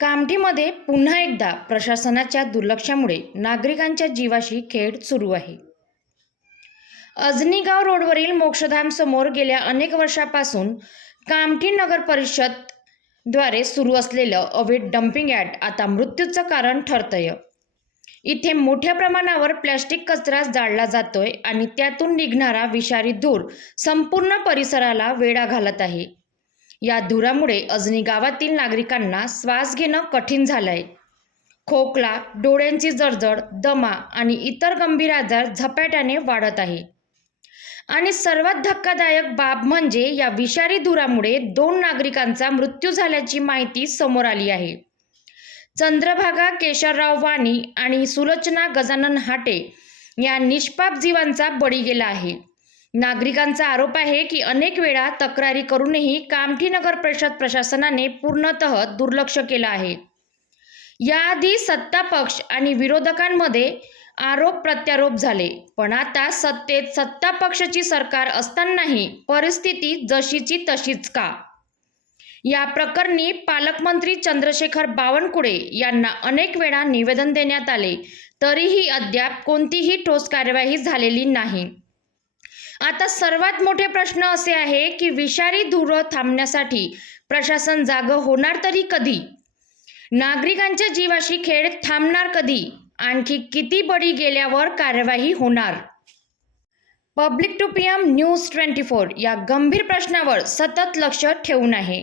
कामठीमध्ये पुन्हा एकदा प्रशासनाच्या दुर्लक्षामुळे नागरिकांच्या जीवाशी खेळ सुरू आहे. अजनी गाव रोडवरील मोक्षधाम समोर गेल्या अनेक वर्षापासून कामठी नगर परिषद द्वारे सुरू असलेलं अवैध डम्पिंग यार्ड आता मृत्यूचं कारण ठरतंय. इथे मोठ्या प्रमाणावर प्लॅस्टिक कचरा जाळला जातोय आणि त्यातून निघणारा विषारी धूर संपूर्ण परिसराला वेढा घालत आहे. या धुरामुळे अजनी गावातील नागरिकांना श्वास घेणं कठीण झालंय. खोकला, डोळ्यांची जळजळ, दमा आणि इतर गंभीर आजार झपाट्याने वाढत आहे. आणि सर्वात धक्कादायक बाब म्हणजे या विषारी धुरामुळे 2 नागरिकांचा मृत्यू झाल्याची माहिती समोर आली आहे. चंद्रभागा केशरराव वाणी आणि सुलोचना गजानन हाटे या निष्पाप जीवांचा बळी गेला आहे. नागरिकांचा आरोप आहे की अनेक वेळा तक्रारी करूनही कामठी नगर परिषद प्रशासनाने पूर्णतः दुर्लक्ष केलं आहे. याआधी सत्ता पक्ष आणि विरोधकांमध्ये आरोप प्रत्यारोप झाले, पण आता सत्तेत सत्ता पक्षाची सरकार असतानाही परिस्थिती जशीची तशीच का? या प्रकरणी पालकमंत्री चंद्रशेखर बावनकुळे यांना अनेक वेळा निवेदन देण्यात आले, तरीही अद्याप कोणतीही ठोस कार्यवाही झालेली नाही. आता सर्वात मोठे प्रश्न असे आहे की विषारी धूर थांबण्यासाठी प्रशासन जागं होणार तरी कधी? नागरिकांच्या जीवाशी खेळ थांबणार कधी? आणखी किती बळी गेल्यावर कार्यवाही होणार? पब्लिक टू PM न्यूज 24 या गंभीर प्रश्नावर सतत लक्ष ठेवून आहे.